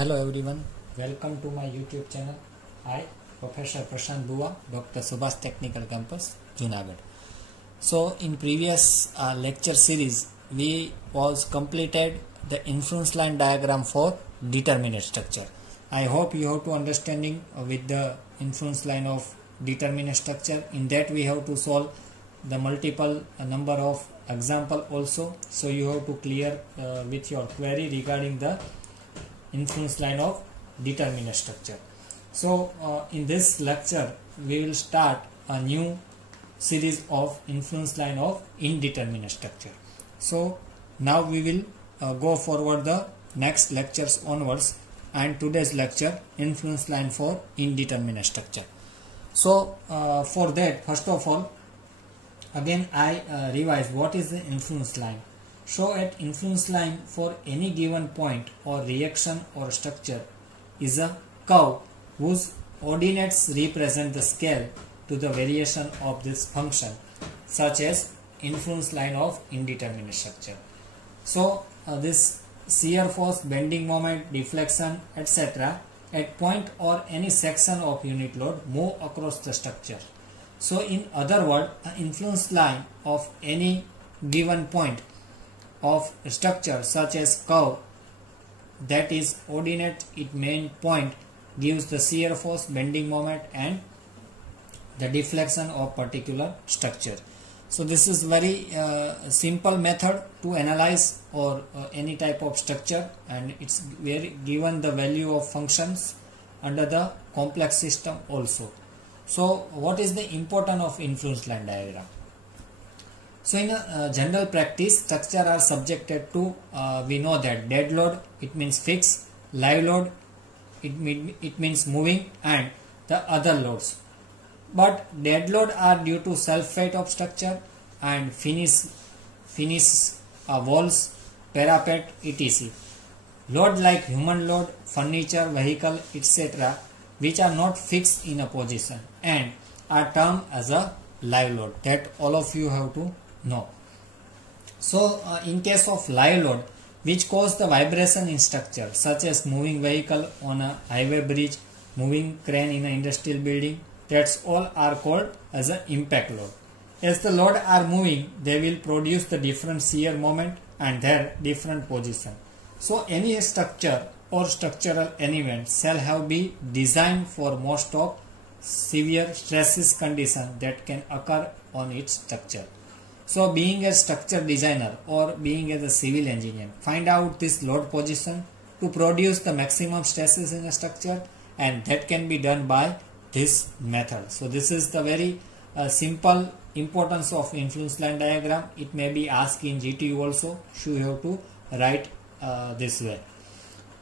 Hello everyone, welcome to my YouTube channel. I, Professor Prashant Bua, Dr. Subhas Technical Campus, Junagadh. So in previous lecture series, we was completed the influence line diagram for determinate structure. I hope you have to understanding with the influence line of determinate structure. In that we have to solve the multiple number of example also. So you have to clear with your query regarding the influence line of determinate structure. So in this lecture we will start a new series of influence line of indeterminate structure. So now we will go forward the next lectures onwards, and today's lecture influence line for indeterminate structure. So for that, first of all, again I revise what is the influence line. So at influence line for any given point or reaction or structure is a curve whose ordinates represent the scale to the variation of this function, such as influence line of indeterminate structure. So this shear force, bending moment, deflection, etc. at point or any section of unit load move across the structure. So in other words, an influence line of any given point of structure such as curve that is ordinate its main point gives the shear force, bending moment and the deflection of particular structure. So this is very simple method to analyze or any type of structure, and it's very given the value of functions under the complex system also. So what is the importance of influence line diagram? So in a general practice, structure are subjected to, we know that dead load, it means fixed, live load, it means moving, and the other loads. But dead load are due to self-weight of structure and finish walls, parapet, etc. Load like human load, furniture, vehicle, etc. which are not fixed in a position and are termed as a live load. That all of you have to know. So in case of live load which cause the vibration in structure, such as moving vehicle on a highway bridge, moving crane in an industrial building, that's all are called as an impact load. As the load are moving, they will produce the different shear moment and their different position. So any structure or structural element shall have be designed for most of severe stresses condition that can occur on its structure. So being a structure designer or being as a civil engineer, find out this load position to produce the maximum stresses in a structure, and that can be done by this method. So this is the very simple importance of influence line diagram. It may be asked in GTU also, so you have to write this way.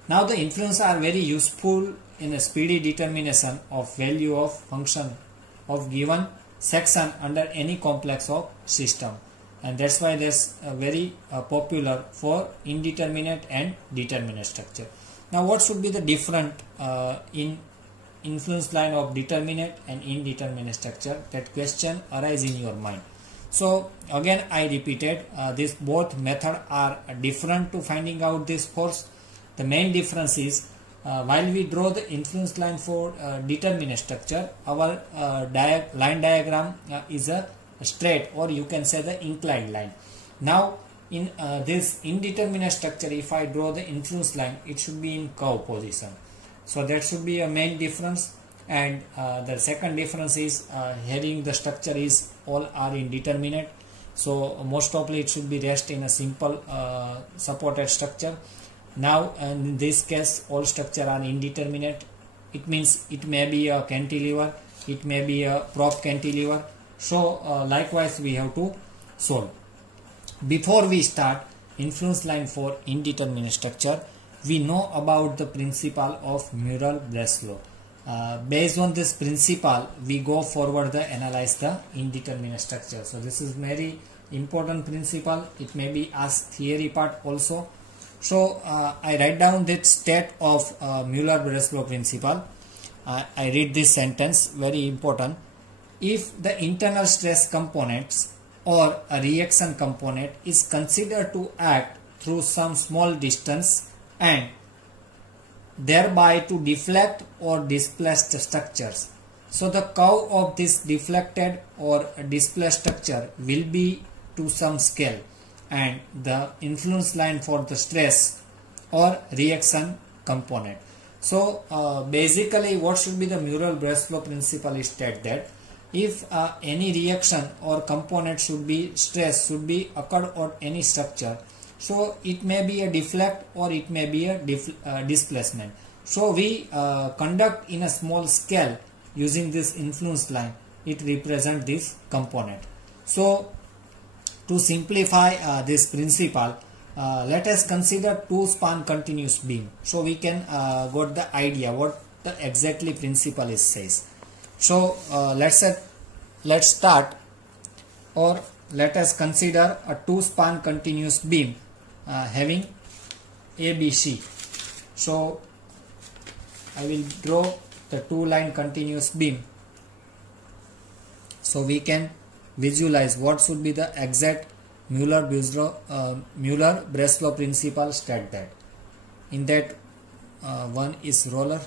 Now the influence are very useful in a speedy determination of value of function of given section under any complex of system, and that's why that's very popular for indeterminate and determinate structure. Now what should be the difference in influence line of determinate and indeterminate structure? That question arises in your mind. So again I repeated, this both method are different to finding out this force. The main difference is while we draw the influence line for determinate structure, our line diagram is a straight, or you can say the inclined line. Now in this indeterminate structure, if I draw the influence line, it should be in curve position. So that should be a main difference. And the second difference is heading the structure is all are indeterminate. So most probably it should be rest in a simple supported structure. Now in this case all structure are indeterminate. It means it may be a cantilever, it may be a prop cantilever. So likewise we have to solve. Before we start influence line for indeterminate structure, we know about the principle of Mueller-Breslau. Based on this principle, we go forward to analyze the indeterminate structure. So this is very important principle. It may be asked theory part also. So I write down this state of Mueller-Breslau principle. I read this sentence, very important. If the internal stress components or a reaction component is considered to act through some small distance and thereby to deflect or displaced structures. So the curve of this deflected or displaced structure will be to some scale, and the influence line for the stress or reaction component. So basically what should be the Mueller-Breslow principle is state that if any reaction or component should be stress should be occurred on any structure, so it may be a deflect or it may be a displacement. So we conduct in a small scale using this influence line. It represents this component. So to simplify this principle, let us consider two-span continuous beam. So we can got the idea what the exactly principle is says. So let's start, or let us consider a two-span continuous beam having ABC. So I will draw the two-line continuous beam, so we can visualize what should be the exact Mueller-Breslow principle state that. In that one is roller,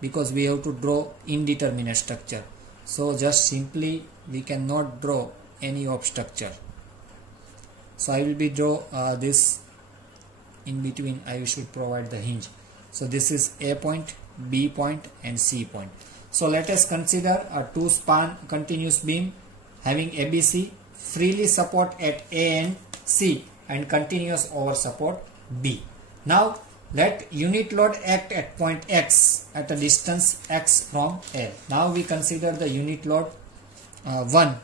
because we have to draw indeterminate structure. So just simply we cannot draw any of structure. So I will be draw this in between. I should provide the hinge. So this is A point, B point and C point. So let us consider a two-span continuous beam having ABC, freely support at A and C and continuous over support B. Now let unit load act at point X at a distance X from A. Now we consider the unit load 1.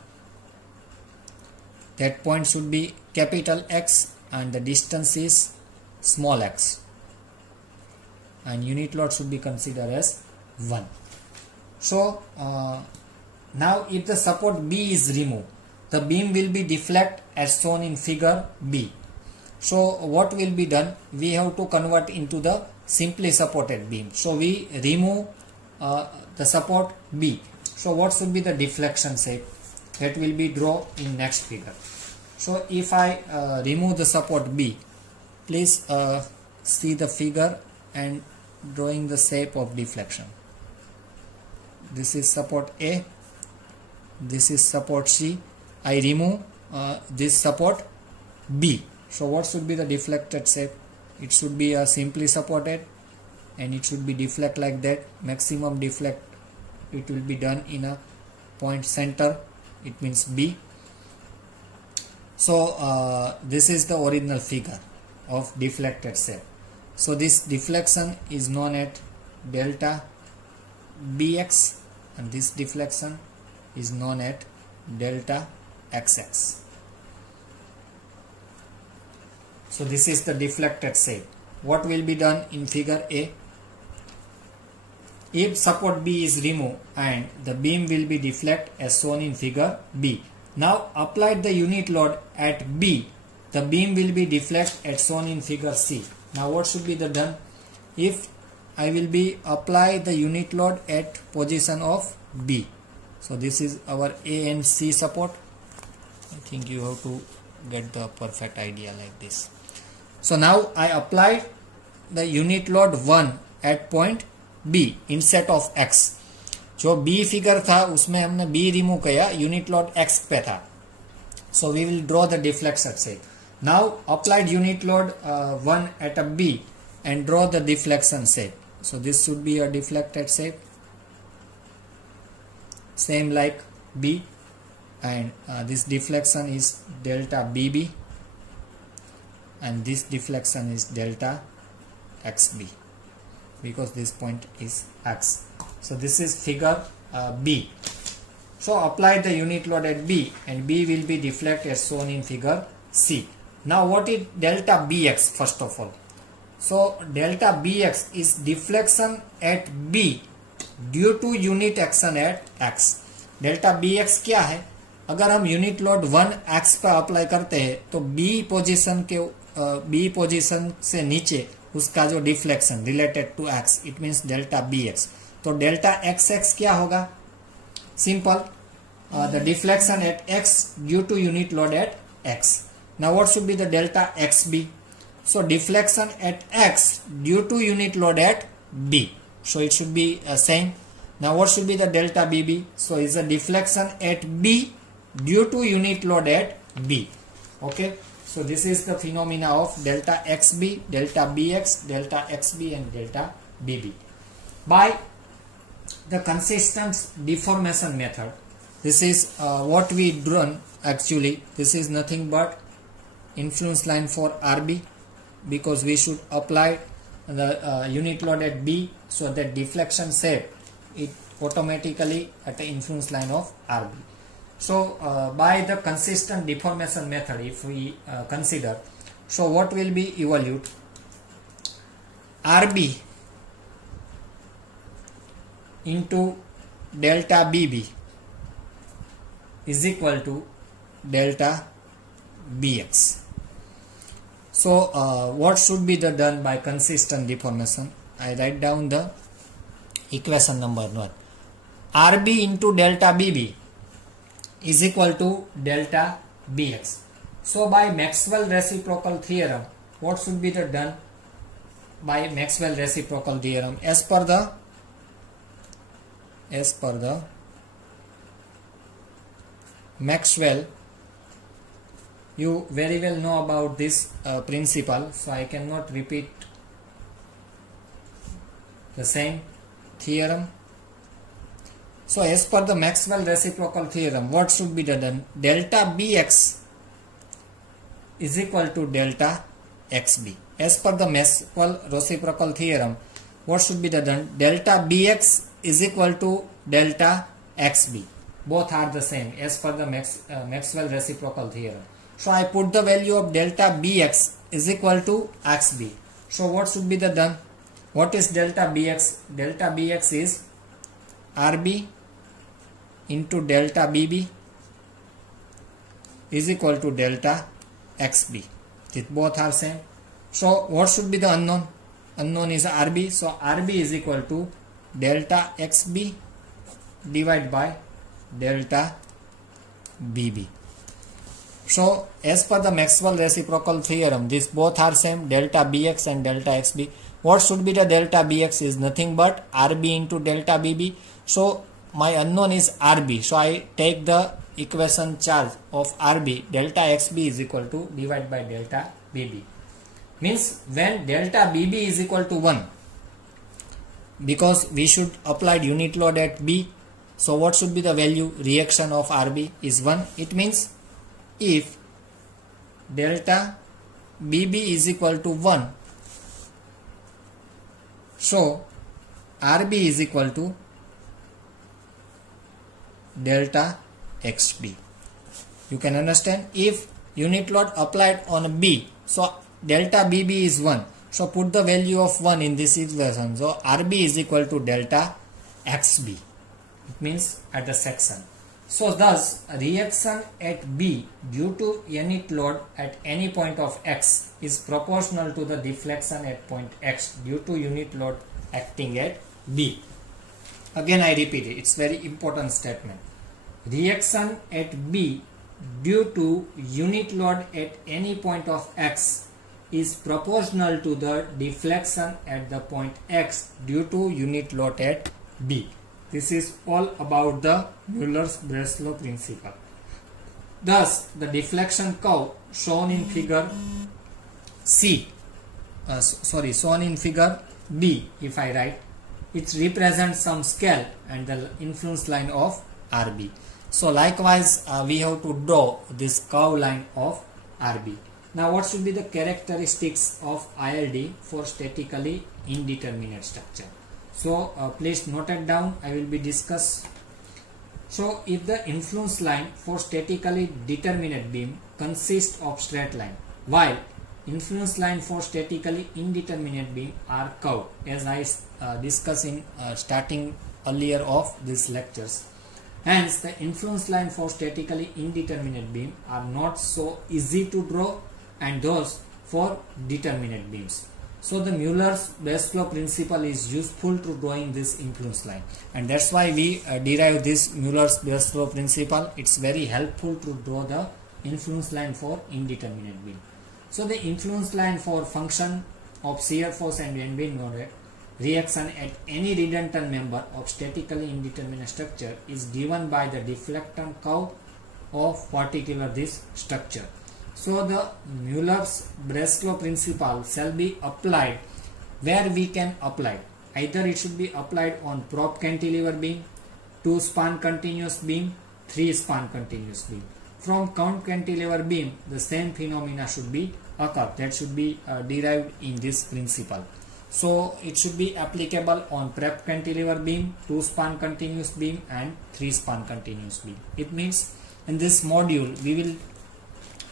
That point should be capital X and the distance is small x, and unit load should be considered as 1. So now if the support B is removed, the beam will be deflect as shown in figure B. So what will be done? We have to convert into the simply supported beam. So we remove the support B. So what should be the deflection shape? That will be drawn in next figure. So if I remove the support B, please see the figure and drawing the shape of deflection. This is support A, this is support C. I remove this support B. So what should be the deflected shape? It should be simply supported and it should be deflect like that. Maximum deflect it will be done in a point center, it means B. So this is the original figure of deflected shape. So this deflection is known as delta Bx and this deflection is known as delta Xx. So this is the deflected shape. What will be done in figure A? If support B is removed and the beam will be deflect as shown in figure B. Now applied the unit load at B, the beam will be deflect as shown in figure C. Now what should be the done? If I will be apply the unit load at position of B. So this is our A and C support. I think you have to get the perfect idea like this. So now I applied the unit load 1 at point B instead of X. जो B figure था उसमें हमने B remove किया, unit load X पे था. So we will draw the deflection shape. Now applied unit load 1 at a B and draw the deflection shape. So this should be a deflected shape, same like B, and this deflection is delta BB and this deflection is delta XB because this point is X. So this is figure B. So apply the unit load at B and B will be deflected as shown in figure C. Now what is delta Bx first of all? So delta Bx is deflection at B due to unit action at X. delta Bx क्या है? अगर हम unit load 1 X पर apply करते हैं तो B position से नीचे उसका जो deflection related to X, it means delta Bx. तो डेल्टा XX क्या होगा? Simple, the deflection at X due to unit load at X. Now what should be the delta XB? So deflection at X due to unit load at B. So it should be same. Now what should be the delta BB? So it's a deflection at B due to unit load at B. Okay. So this is the phenomena of delta XB, delta BX, delta XB and delta BB. By the consistent deformation method, this is what we drawn actually. This is nothing but influence line for RB, because we should apply the unit load at B, so that deflection shape it automatically at the influence line of RB. So by the consistent deformation method, if we consider, so what will be evolute? RB into delta BB is equal to delta BX. So what should be the done by consistent deformation? I write down the equation number 1. RB into delta BB is equal to delta BX. So by Maxwell reciprocal theorem, what should be the done by Maxwell reciprocal theorem? As per the Maxwell, you very well know about this principle, so I cannot repeat the same theorem. So as per the Maxwell reciprocal theorem, what should be done? Delta Bx is equal to delta Xb. As per the Maxwell reciprocal theorem, what should be done? Delta Bx is equal to delta Xb. Both are the same as per the Maxwell reciprocal theorem. So I put the value of delta Bx is equal to Xb. So what should be the done? What is delta Bx? Delta Bx is Rb into delta Bb is equal to delta Xb. It both are same. So what should be the unknown? Unknown is Rb. So Rb is equal to delta Xb divided by delta Bb. So as per the Maxwell reciprocal theorem, these both are same, delta Bx and delta Xb. What should be the delta Bx is nothing but Rb into delta Bb. So my unknown is Rb. So I take the equation charge of Rb, delta Xb is equal to divided by delta Bb. Means when delta Bb is equal to 1, because we should apply unit load at B, so what should be the value? Reaction of Rb is 1. It means if delta Bb is equal to 1, so Rb is equal to delta Xb. You can understand, if unit load applied on B, so delta Bb is 1. So put the value of 1 in this equation. So Rb is equal to delta Xb. It means at the section. So thus reaction at B due to unit load at any point of X is proportional to the deflection at point X due to unit load acting at B. Again I repeat it, it's very important statement. Reaction at B due to unit load at any point of X is proportional to the deflection at the point X due to unit load at B. This is all about the Mueller's-Breslau principle. Thus, the deflection curve shown in figure shown in figure B, if I write, it represents some scale and the influence line of RB. So likewise, we have to draw this curve line of RB. Now, what should be the characteristics of ILD for statically indeterminate structure? So please note it down. I will be discuss. So if the influence line for statically determinate beam consists of straight line, while influence line for statically indeterminate beam are curved, as I discussed in starting earlier of these lectures. Hence, the influence line for statically indeterminate beam are not so easy to draw, and those for determinate beams. So the Mueller's-Breslau principle is useful to drawing this influence line, and that's why we derive this Mueller's-Breslau principle. It's very helpful to draw the influence line for indeterminate beam. So the influence line for function of shear force and end beam load reaction at any redundant member of statically indeterminate structure is given by the deflection curve of particular this structure. So the Mueller's Breslow principle shall be applied where we can apply. Either it should be applied on prop cantilever beam, 2-span continuous beam, 3-span continuous beam. From count cantilever beam, the same phenomena should be occur. That should be derived in this principle. So it should be applicable on prep cantilever beam, 2-span continuous beam and 3-span continuous beam. It means in this module we will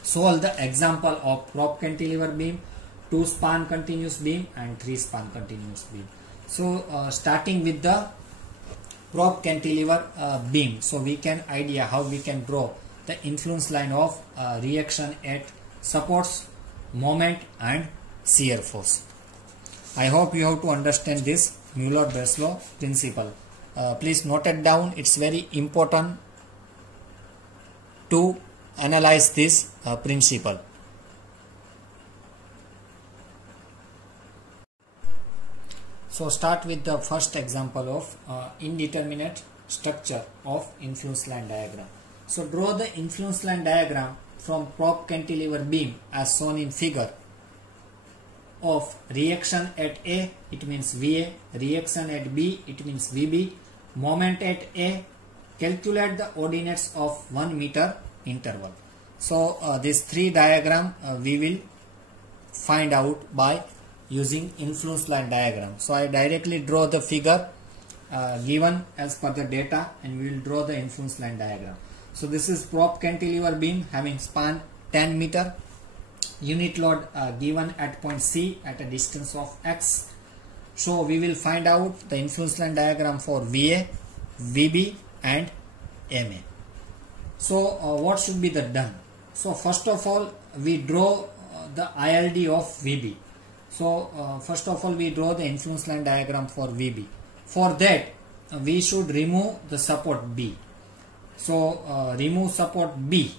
solve the example of prop cantilever beam, 2-span continuous beam and 3-span continuous beam. So starting with the prop cantilever beam, so we can idea how we can draw the influence line of reaction at supports, moment and shear force. I hope you have to understand this Mueller-Breslow principle. Please note it down. It's very important to analyze this principle. So start with the first example of indeterminate structure of influence line diagram. So draw the influence line diagram from prop cantilever beam as shown in figure of reaction at A, it means VA, reaction at B, it means VB, moment at A, calculate the ordinates of 1 meter interval. So these three diagram we will find out by using influence line diagram. So I directly draw the figure given as per the data and we will draw the influence line diagram. So this is prop cantilever beam having span 10 meter, unit load given at point C at a distance of x. So we will find out the influence line diagram for VA, VB and MA. So what should be the done? So first of all we draw the ILD of VB. So first of all we draw the influence line diagram for VB. For that we should remove the support B. So remove support B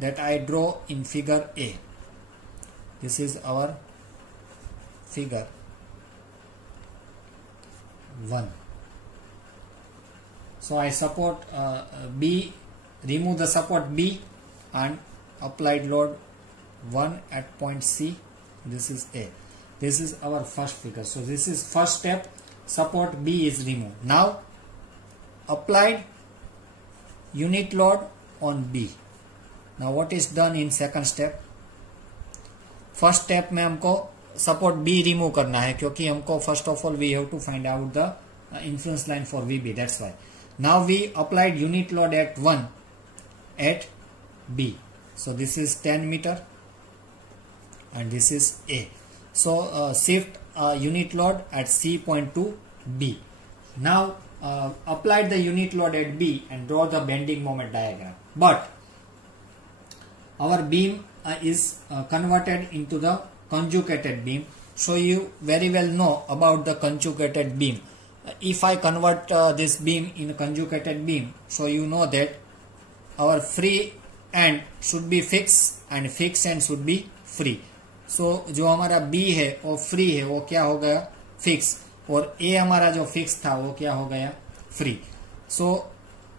that I draw in figure A. This is our figure 1. So I support B, remove the support B and applied load 1 at point C. This is A. This is our first figure. So this is first step, support B is removed. Now applied unit load on B. Now what is done in second step? First step में हमको support B remove करना है क्योंकि हमको first of all we have to find out the influence line for VB. That's why now we applied unit load at 1 at B. So this is 10 meter and this is A. So shift unit load at C point to B. Now applied the unit load at B and draw the bending moment diagram. But our beam is converted into the conjugated beam. So you very well know about the conjugated beam. If I convert this beam in a conjugated beam, so you know that our free end should be fixed and fixed end should be free. So जो हमारा B है वो free है, वो क्या हो गया fix, और A हमारा जो fix था वो क्या हो गया free. So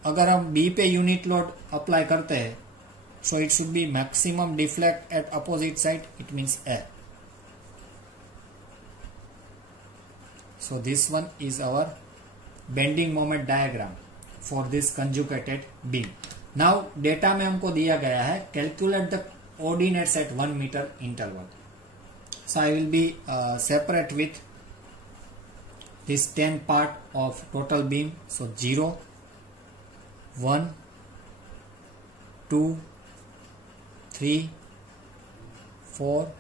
अगर हम B पे unit load apply करते हैं, so it should be maximum deflect at opposite side, it means A. So this one is our bending moment diagram for this conjugated beam. Now data में हमको दिया गया है calculate the ordinates at 1 meter interval. So I will be separate with this 10 part of total beam. So 0, 1, 2, 3, 4,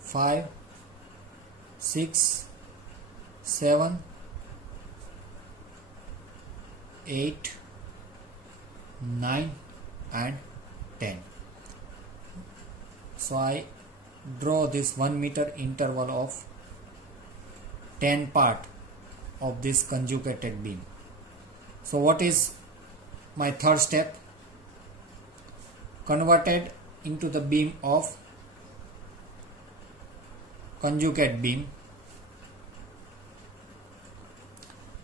5, 6, 7, 8, 9 and 10. So I draw this 1 meter interval of 10 part of this conjugated beam. So what is my third step? Converted into the beam of conjugate beam.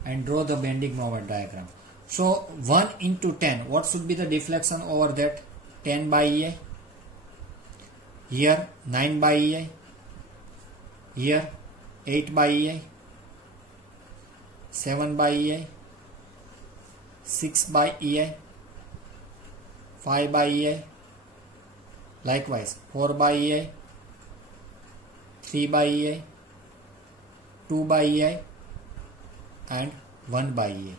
and draw the bending moment diagram. So 1 into 10, what should be the deflection over that? 10 by EI. Here 9 by EI. Here 8 by EI. 7 by EI. 6 by EI. 5 by EI. Likewise 4 by EI. 3 by EI. 2 by EI. And 1 by EI.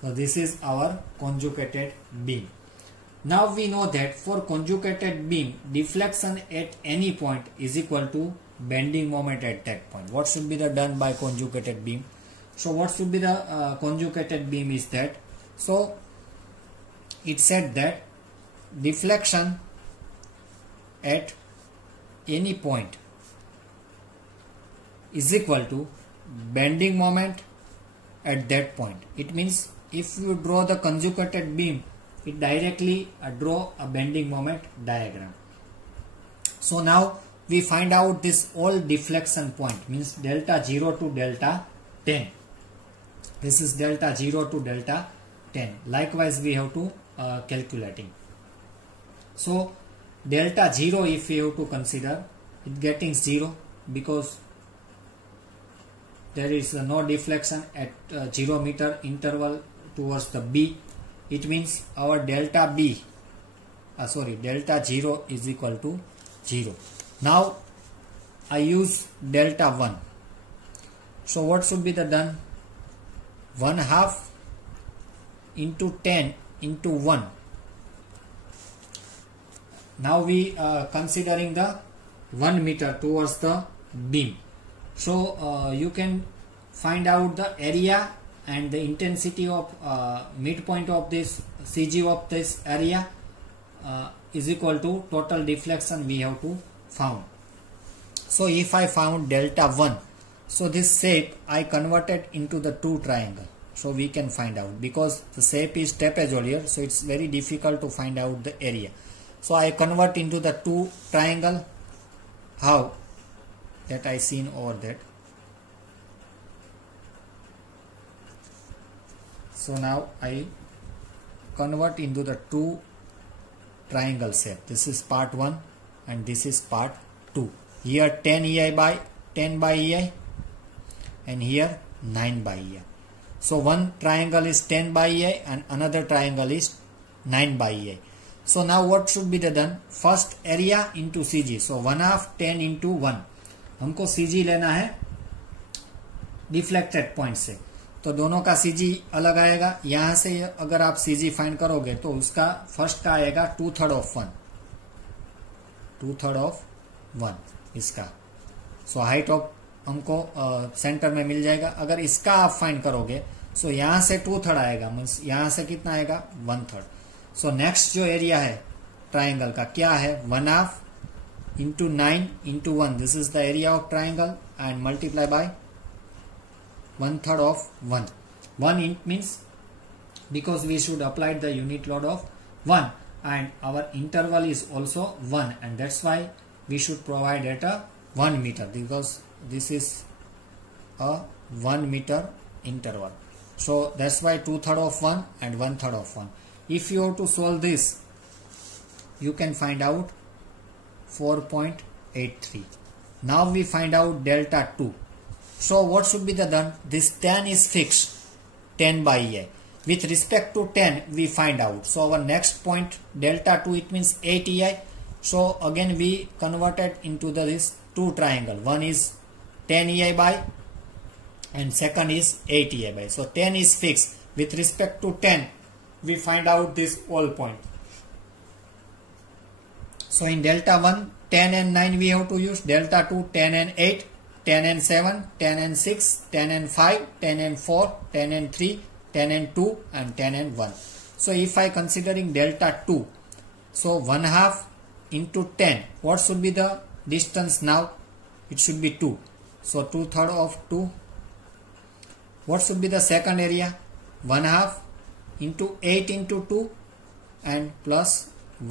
So this is our conjugated beam. Now we know that for conjugated beam, deflection at any point is equal to bending moment at that point. What should be the done by conjugated beam? So what should be the conjugated beam is that? So it said that deflection at any point is equal to bending moment at that point. It means if you draw the conjugated beam, it directly draw a bending moment diagram. So now we find out this all deflection point, means delta 0 to delta 10. This is delta 0 to delta 10. Likewise we have to calculating. So delta 0, if we have to consider, it getting 0 because there is no deflection at 0 meter interval towards the B. It means our delta 0 is equal to 0. Now I use delta 1. So what should be the done? 1/2 into 10 into 1. Now we considering the 1 meter towards the beam. So you can find out the area and the intensity of midpoint of this CG of this area is equal to total deflection we have to found. So if I found delta 1, so this shape I converted into the 2 triangle. So we can find out, because the shape is trapezoidal, so it's very difficult to find out the area. So I convert into the 2 triangle. How? That I seen over that. So now I convert into the 2 triangle shape. This is part 1 and this is part 2. Here 10 EI by 10 by EI and here 9 by EI. So one triangle is 10 by EI and another triangle is 9 by EI. So now what should be the done? First area into CG. So 1/2 10 into 1. हमको CG लेना है deflected point से, तो दोनों का CG अलग आएगा. यहां से अगर आप CG फाइंड करोगे तो उसका फर्स्ट का आएगा 2/3 ऑफ 1, 2/3 ऑफ 1 इसका. सो हाइट ऑफ हमको सेंटर में मिल जाएगा. अगर इसका आप फाइंड करोगे सो यहां से 2/3 आएगा, मीन्स यहां से कितना आएगा 1/3. सो नेक्स्ट जो एरिया है ट्राइंगल का क्या है? 1/2 into 9 into 1. This is the area of triangle and multiply by 1/3 of 1. 1 means because we should apply the unit load of 1 and our interval is also 1, and that's why we should provide at a 1 meter, because this is a 1 meter interval. So that's why 2/3 of 1 and 1/3 of 1. If you have to solve this, you can find out 4.83. Now we find out delta 2. So what should be the done? This 10 is fixed, 10 by EI. With respect to 10 we find out. So our next point delta 2, it means 8 EI. So again we converted into this 2 triangle. One is 10 EI by and second is 8 EI by. So 10 is fixed. With respect to 10 we find out this all point. So in delta 1, 10 and 9 we have to use. Delta 2, 10 and 8, 10 and 7, 10 and 6, 10 and 5, 10 and 4, 10 and 3, 10 and 2 and 10 and 1. So if I considering delta 2, so 1/2 into 10, what should be the distance now? It should be 2. So 2/3 of 2. What should be the second area? 1/2 into 8 into 2 and plus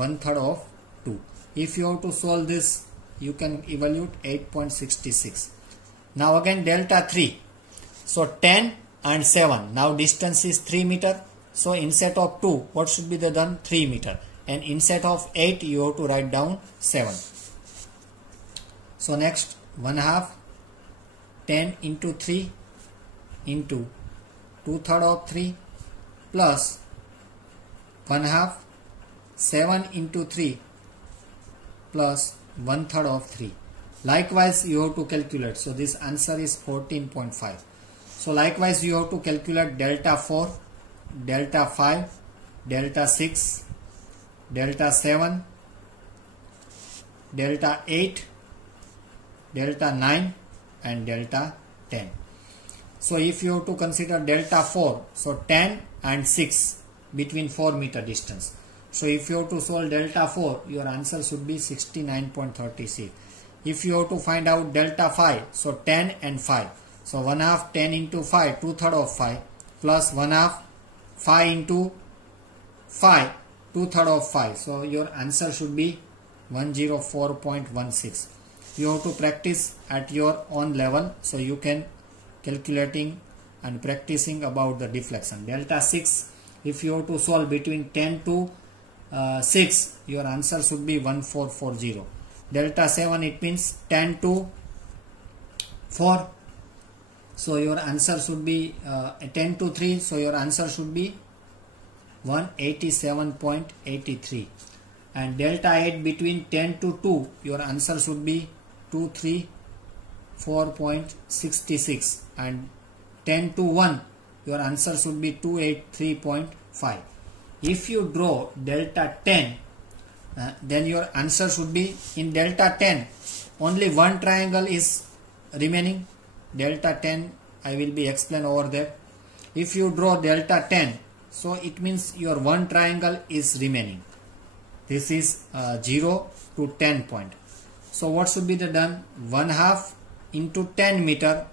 1/3 of 2. If you have to solve this, you can evaluate 8.66. Now again delta 3. So 10 and 7. Now distance is 3 meter. So instead of 2, what should be the done? 3 meter. And instead of 8, you have to write down 7. So next, 1/2 10 into 3 into 2/3 of 3 plus 1/2 7 into 3 plus 1/3 of 3. Likewise, you have to calculate. So this answer is 14.5. So likewise, you have to calculate delta 4, delta 5, delta 6, delta 7, delta 8, delta 9 and delta 10. So if you have to consider delta 4, so 10 and 6 between 4 meter distance. So if you have to solve delta 4, your answer should be 69.36. If you have to find out delta 5, so 10 and 5. So 1/2 10 into 5, 2/3 of 5 plus 1/2 5 into 5, 2/3 of 5. So your answer should be 104.16. You have to practice at your own level, so you can calculating and practicing about the deflection. Delta 6, if you have to solve between 10 to 6, your answer should be 1440. Delta 7, it means 10 to 4, so your answer should be 10 to 3, so your answer should be 187.83. And delta 8, between 10 to 2, your answer should be 234.66. And 10 to 1, your answer should be 283.5. If you draw delta 10, then your answer should be, in delta 10 only one triangle is remaining. Delta 10 I will be explain over there. If you draw delta 10, so it means your one triangle is remaining. This is 0 to 10 point. So what should be the done? 1/2 into 10 meter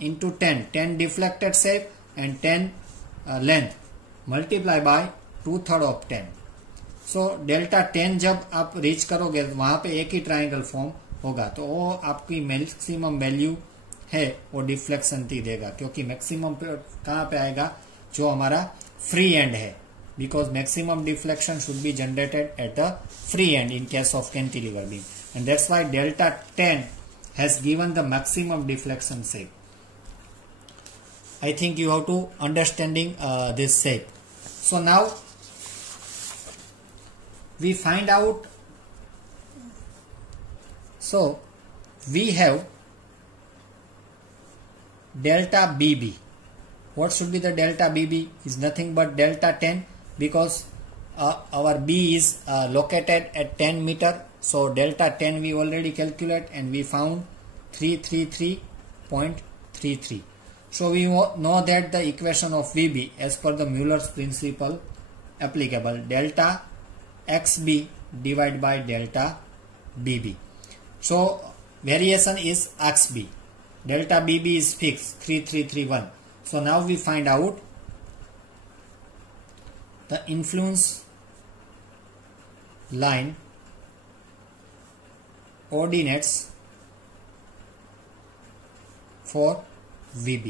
into 10 deflected shape and 10 length, multiply by 2/3 of 10. So delta 10 जब आप reach करोगे वहां पे एक ही triangle form होगा, तो वो आपकी मैक्सिमम वैल्यू है वो डिफ्लेक्शन टी देगा, क्योंकि मैक्सिमम कहाँ पे आएगा? जो हमारा फ्री एंड है, because maximum deflection should be generated at the free and in case of cantilever beam, and that's why delta 10 has given the maximum deflection shape. I think you have to understanding this shape. So now we find out. So we have delta BB. What should be the delta BB? Is nothing but delta 10, because our B is located at 10 meter. So delta 10 we already calculate and we found 333.33. So we know that the equation of VB as per the Mueller's principle applicable, delta XB divided by delta BB. So variation is XB. Delta BB is fixed 3331. So now we find out the influence line ordinates for VB.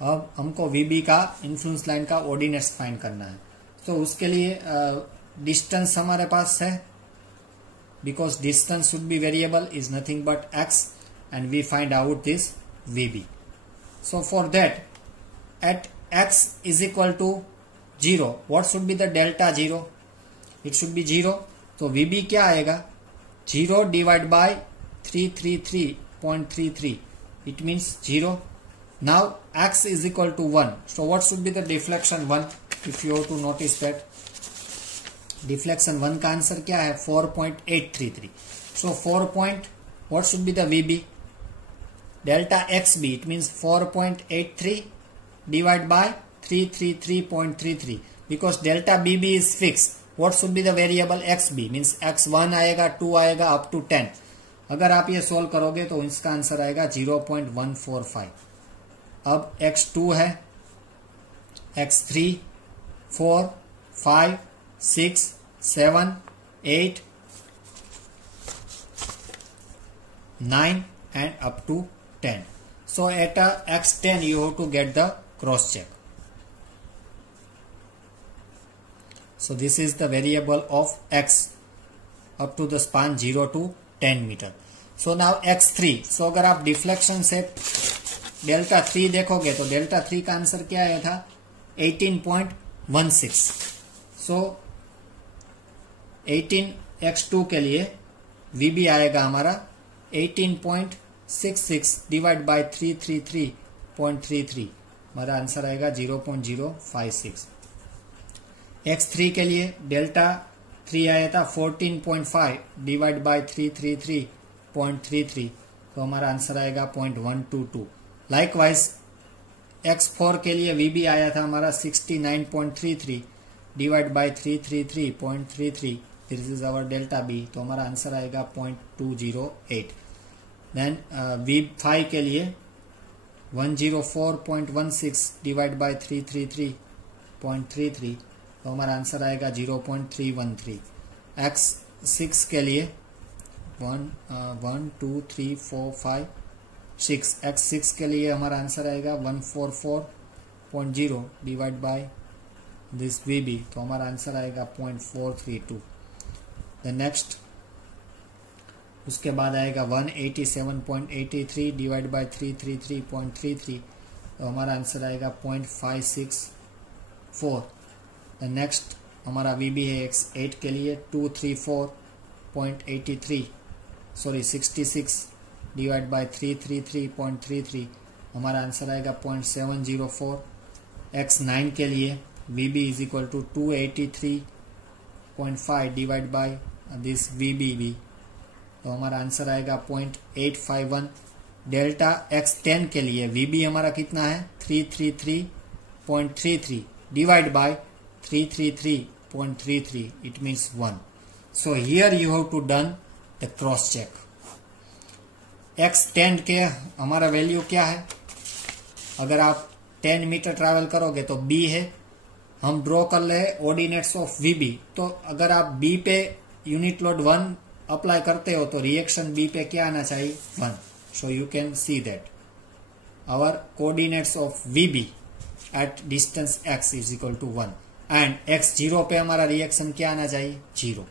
अब हमको VB का influence line का ordinates find करना है. तो उसके लिए distance हमारे पास है, because distance should be variable, is nothing but x, and we find out this VB. So for that at x is equal to 0, what should be the delta 0? It should be 0. तो VB क्या आएगा? 0 divide by 333.33, it means 0. Now x is equal to 1. So what should be the deflection 1? If you have to notice that deflection 1 का answer क्या है? 4.833. So what should be the VB? Delta XB, it means 4.83 divided by 333.33, because delta BB is fixed. What should be the variable XB? Means x1 आएगा, 2 आएगा, up to 10. अगर आप ये solve करोगे तो इसका आंसर आएगा 0.145. अब x2 है, x3, 4, 5, 6, 7, 8, 9 and up to 10. So at x10 you have to get the cross check. So this is the variable of x up to the span 0 to 10 meter. So now x3. So अगर आप deflection से delta 3 देखोगे तो delta 3 का answer क्या आया था 18.16. सो 18x2 के लिए VB आएगा हमारा 18.66 डिवाइड बाय 333.33. हमारा आंसर आएगा 0.056. x3 के लिए डेल्टा 3 आया था 14.5 डिवाइड बाय 333.33. तो हमारा आंसर आएगा 0.122. लाइकवाइज x4 के लिए VB आया था हमारा 69.33 divide by 333.33. This is our delta B. तो हमारा आंसर आएगा 0.208. देन V5 के लिए 104.16 डिवाइड बाय 333.33. तो हमारा आंसर आएगा 0.313. x6 के लिए 1 2 3 4 5 6. x6 के लिए हमारा आंसर आएगा 144.0 डिवाइड बाय दिस VB. तो हमारा आंसर आएगा 0.432. द नेक्स्ट उसके बाद आएगा 187.83 डिवाइड बाय 333.33. तो हमारा आंसर आएगा 0.564. द नेक्स्ट हमारा VB है x8 के लिए 234.83 66 डिवाइड बाय 333.33. हमारा आंसर आएगा 0.704. x9 के लिए VB is equal to 283.5 divide by this VBB. तो हमारा आंसर आएगा 0.851. डेल्टा x10 के लिए VB हमारा कितना है 333.33 divide by 333.33. It means 1. So here you have to done the cross check. x10 के हमारा वैल्यू क्या है? अगर आप 10 मीटर ट्रैवल करोगे तो B है. हम ड्रॉ कर ले ऑर्डिनेट्स ऑफ VB. तो अगर आप B पे यूनिट लोड 1 अप्लाई करते हो तो रिएक्शन B पे क्या आना चाहिए 1. So you can see that our coordinates of VB at distance x is equal to 1 and x0 पे हमारा रिएक्शन क्या आना चाहिए 0.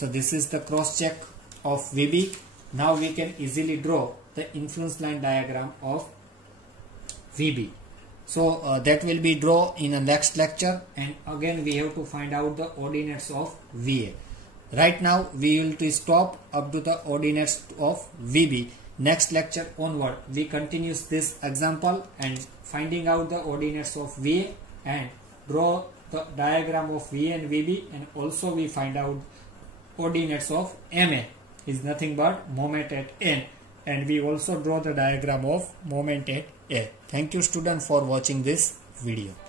So this is the cross check of VB. Now we can easily draw the influence line diagram of VB. So that will be draw in the next lecture, and again we have to find out the ordinates of VA. Right now we will to stop up to the ordinates of VB. Next lecture onward we continue this example and finding out the ordinates of VA and draw the diagram of VA and VB, and also we find out ordinates of MA is nothing but moment at N, and we also draw the diagram of moment at A. Thank you student for watching this video.